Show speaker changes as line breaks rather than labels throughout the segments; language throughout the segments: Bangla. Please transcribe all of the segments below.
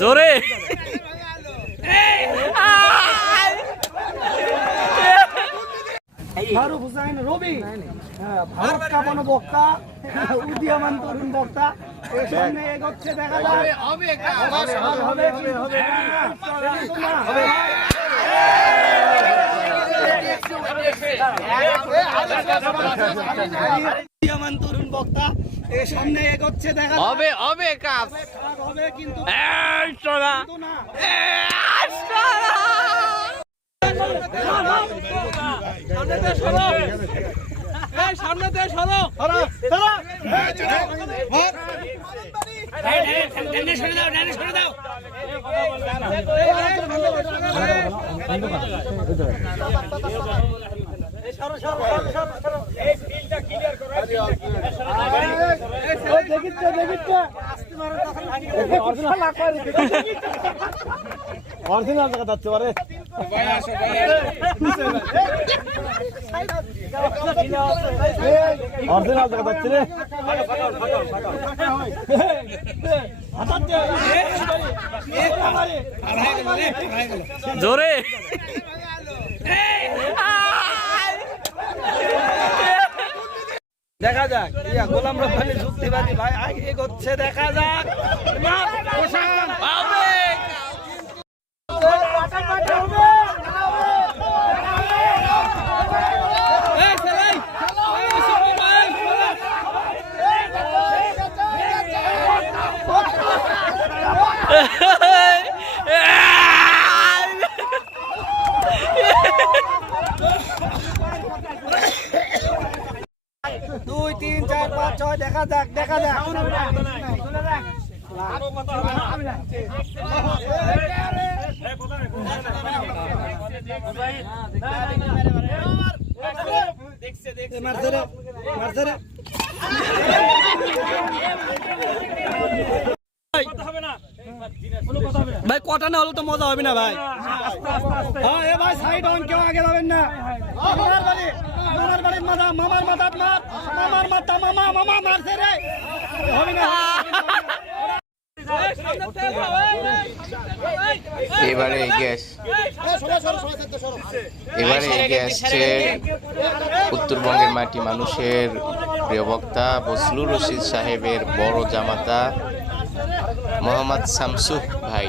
জোরে।
ফারুক হুসাইন রবি। হ্যাঁ, ভারত কাঁপানো বক্তা উদীয়মান তরুণ বক্তা। সামনে এগোচ্ছে দেখা হবে হবে উদীয়মান তরুণ বক্তা সামনে এগোচ্ছে দেখা
হবে হবে কাজ
হবে কিন্তু
এই সোনা
কিন্তু না
এই সোনা
ওই দেখিচ্ছে দেখিচ্ছে অরিজিনাল যাচ্ছে পারে অরিজিনাল যাচ্ছে রে।
জোরে।
দেখা যাক। গোলাম রব্বানি যুক্তিবাদী ভাই আগে এগোচ্ছে দেখা যাক। দুই তিন চার পাঁচ ছয় দেখা যাক দেখা যাক মারছে রে মারছে রে ভাই কটা না হলে তো মজা হবে না ভাই। হ্যাঁ এ ভাই সাইড অন কেউ আগে যাবেন না। মামার বাড়ি মামার বাড়ির মাথা মামার মাথার মার মামার মাথা মামা মামা মারছে রে। হবে না।
এবারে এগিয়ে এবারে এগিয়ে আসছে উত্তরবঙ্গের মাটি মানুষের প্রিয় বক্তা বসলুর রশিদ সাহেবের বড় জামাতা মোহাম্মদ শামসুফ ভাই।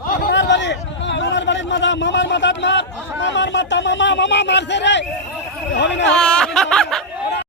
মামার বাড়ি মামার বাড়ির মাথা মামার মাথার মার মামার মাথা মামা মামা মারছে রে হবে না